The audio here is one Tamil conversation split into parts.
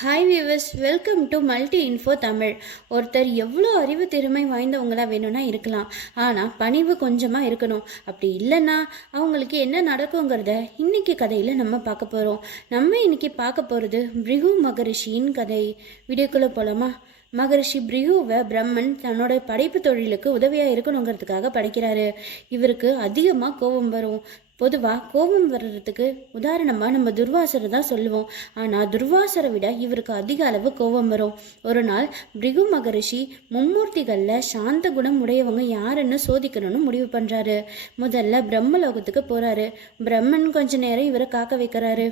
Hi viewers, welcome to multi info Tamil. ஒருத்தர் எவ்வளோ அறிவு திறமை வாய்ந்தவங்களா வேணும்னா இருக்கலாம், ஆனால் பணிவு கொஞ்சமாக இருக்கணும். அப்படி இல்லைன்னா அவங்களுக்கு என்ன நடக்குங்கிறத இன்னைக்கு கதையில் நம்ம பார்க்க போகிறோம். நம்ம இன்னைக்கு பார்க்க போகிறது பிருகு மகரிஷியின் கதை. வீடியோக்குள்ளே போகலாமா? மகரிஷி பிருகுவை பிரம்மன் தன்னோட படைப்பு தொழிலுக்கு உதவியாக இருக்கணுங்கிறதுக்காக படைக்கிறாரு. இவருக்கு அதிகமாக கோபம் வரும். பொதுவாக கோபம் வர்றதுக்கு உதாரணமாக நம்ம துர்வாசரை தான் சொல்லுவோம். ஆனால் துர்வாசரை விட இவருக்கு அதிக அளவு கோபம் வரும். ஒரு நாள் பிருகு மகரிஷி மும்மூர்த்திகளில் சாந்த குணம் உடையவங்க யாருன்னு சோதிக்கணும்னு முடிவு பண்ணுறாரு. முதல்ல பிரம்மலோகத்துக்கு போகிறாரு. பிரம்மன் கொஞ்ச நேரம் இவரை காக்க வைக்கிறாரு.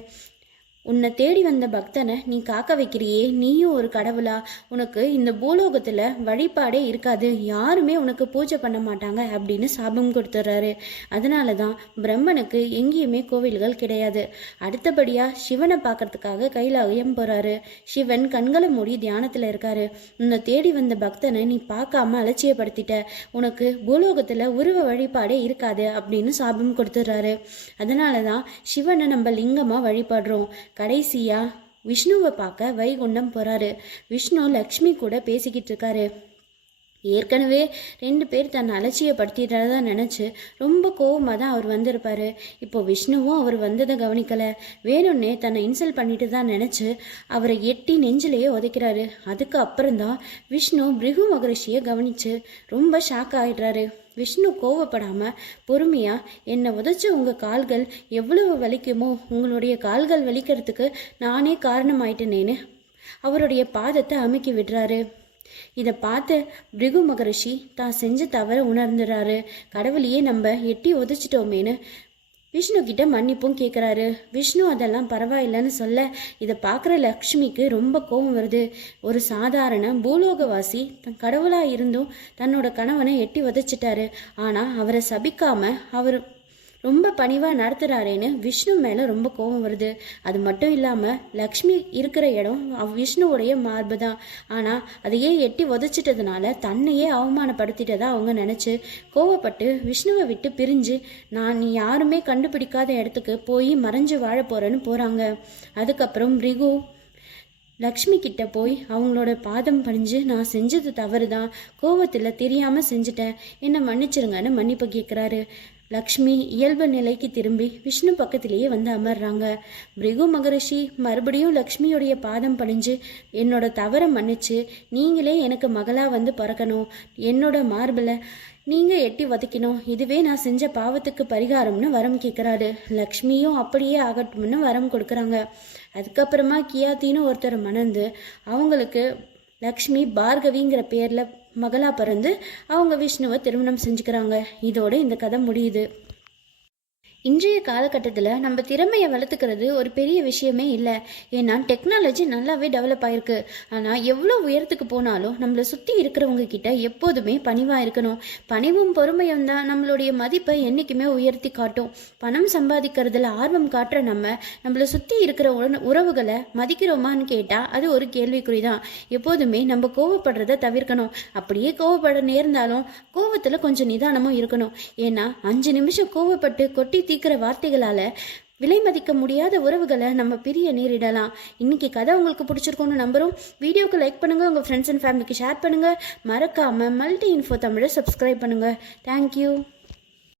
உன்னை தேடி வந்த பக்தனை நீ காக்க வைக்கிறியே, நீயும் ஒரு கடவுளா? உனக்கு இந்த பூலோகத்தில் வழிபாடே இருக்காது, யாருமே உனக்கு பூஜை பண்ண மாட்டாங்க அப்படின்னு சாபம் கொடுத்துட்றாரு. அதனால தான் பிரம்மனுக்கு எங்கேயுமே கோவில்கள் கிடையாது. அடுத்தபடியாக சிவனை பார்க்கறதுக்காக கைலாயம் போகிறாரு. சிவன் கண்களை மூடி தியானத்தில் இருக்காரு. உன்னை தேடி வந்த பக்தனை நீ பார்க்காம அலட்சியப்படுத்திட்ட, உனக்கு பூலோகத்தில் உருவ வழிபாடே இருக்காது அப்படின்னு சாபம் கொடுத்துட்றாரு. அதனால தான் சிவனை நம்ம லிங்கமாக வழிபடுறோம். கடைசியா விஷ்ணுவை பார்க்க வைகுண்டம் போறாரு. விஷ்ணு லக்ஷ்மி கூட பேசிக்கிட்டு இருக்காரு. ஏற்கனவே 2 பேர் தன்னை அலட்சியப்படுத்திடுறதா நினச்சி ரொம்ப கோவமாக தான் அவர் வந்திருப்பாரு. இப்போ விஷ்ணுவும் அவர் வந்ததை கவனிக்கலை. வேணும்னே தன்னை இன்சல்ட் பண்ணிட்டு தான் நினச்சி அவரை எட்டி நெஞ்சிலேயே உதைக்கிறாரு. அதுக்கு அப்புறம்தான் விஷ்ணு பிருகு மகரிஷியை கவனித்து ரொம்ப ஷாக் ஆகிடுறாரு. விஷ்ணு கோவப்படாமல் பொறுமையாக, என்னை உதைச்ச உங்கள் கால்கள் எவ்வளவு வலிக்குமோ உங்களுடைய கால்கள் வலிக்கிறதுக்கு நானே காரணமாயிட்டேனேன்னு அவருடைய பாதத்தை அமுக்கி விடுறாரு. இதை பார்த்து பிருகு மகரிஷி தான் செஞ்ச தவற உணர்ந்துறாரு. கடவுளையே நம்ம எட்டி உதைச்சிட்டோமேனு விஷ்ணு கிட்ட மன்னிப்பும் கேட்குறாரு. விஷ்ணு அதெல்லாம் பரவாயில்லைன்னு சொல்ல இதை பார்க்குற லக்ஷ்மிக்கு ரொம்ப கோபம் வருது. ஒரு சாதாரண பூலோகவாசி தன் கடவுளாக இருந்தும் தன்னோட கணவனை எட்டி உதைச்சிட்டாரு. ஆனால் அவரை சபிக்காம அவர் ரொம்ப பணிவாக நடத்துகிறாரேன்னு விஷ்ணு மேலே ரொம்ப கோபம் வருது. அது மட்டும் இல்லாமல் லக்ஷ்மி இருக்கிற இடம் விஷ்ணுவுடைய மார்பு தான். ஆனால் அதையே எட்டி உதச்சிட்டதுனால தன்னையே அவமானப்படுத்திட்டதா அவங்க நினச்சி கோவப்பட்டு விஷ்ணுவை விட்டு பிரிஞ்சு நான் யாருமே கண்டுபிடிக்காத இடத்துக்கு போய் மறைஞ்சு வாழ போகிறேன்னு போகிறாங்க. அதுக்கப்புறம் பிருகு லக்ஷ்மி கிட்ட போய் அவங்களோட பாதம் பணிஞ்சு நான் செஞ்சது தவறு தான், கோவத்தில் தெரியாமல் செஞ்சுட்டேன், என்னை மன்னிச்சிருங்கன்னு மன்னிப்பு கேட்குறாரு. லக்ஷ்மி இயல்பு நிலைக்கு திரும்பி விஷ்ணு பக்கத்திலேயே வந்து அமர்றாங்க. பிருகு மகரிஷி மறுபடியும் லக்ஷ்மியோடைய பாதம் பணிஞ்சு என்னோட தவறை மன்னிச்சு நீங்களே எனக்கு மகளாக வந்து பிறக்கணும், என்னோட மார்பில் நீங்கள் எட்டி வதைக்கணும், இதுவே நான் செஞ்ச பாவத்துக்கு பரிகாரம்னு வரம் கேட்குறாரு. லக்ஷ்மியும் அப்படியே ஆகட்டும்னு வரம் கொடுக்குறாங்க. அதுக்கப்புறமா கியாத்தின்னு ஒருத்தர் மணந்து அவங்களுக்கு லக்ஷ்மி பார்கவிங்கிற பேரில் மகளாக பிறந்து அவங்க விஷ்ணுவை திருமணம் செஞ்சுக்கிறாங்க. இதோட இந்த கதை முடியுது. இன்றைய காலகட்டத்தில் நம்ம திறமையை வளர்த்துக்கிறது ஒரு பெரிய விஷயமே இல்லை. ஏன்னா டெக்னாலஜி நல்லாவே டெவலப் ஆகிருக்கு. ஆனால் எவ்வளோ உயரத்துக்கு போனாலும் நம்மளை சுற்றி இருக்கிறவங்க கிட்ட எப்போதுமே பணிவாக இருக்கணும். பணிவும் பொறுமையும் தான் நம்மளுடைய மதிப்பை என்றைக்குமே உயர்த்தி காட்டும். பணம் சம்பாதிக்கிறதுல ஆர்வம் காட்டுற நம்மளை சுற்றி இருக்கிற உறவுகளை மதிக்கிறோமான்னு கேட்டால் அது ஒரு கேள்விக்குறி தான். எப்போதுமே நம்ம கோவப்படுறதை தவிர்க்கணும். அப்படியே கோவப்பட நேர்ந்தாலும் கோவத்தில் கொஞ்சம் நிதானமும் இருக்கணும். ஏன்னா 5 நிமிஷம் கோவப்பட்டு கொட்டி தீக்கிற வார்த்தைகளால விலை மதிக்க முடியாத உறவுகளை நம்ம பிரிய நேரிடலாம். இன்னைக்கு கதை உங்களுக்கு பிடிச்சிருக்கோன்னு நம்புறோம். வீடியோக்கு லைக் பண்ணுங்க, உங்க ஃப்ரெண்ட்ஸ் அண்ட் ஃபேமிலிக்கு ஷேர் பண்ணுங்க. மறக்காம மல்டி இன்ஃபோ தமிழை சப்ஸ்கிரைப் பண்ணுங்க. தேங்க்யூ.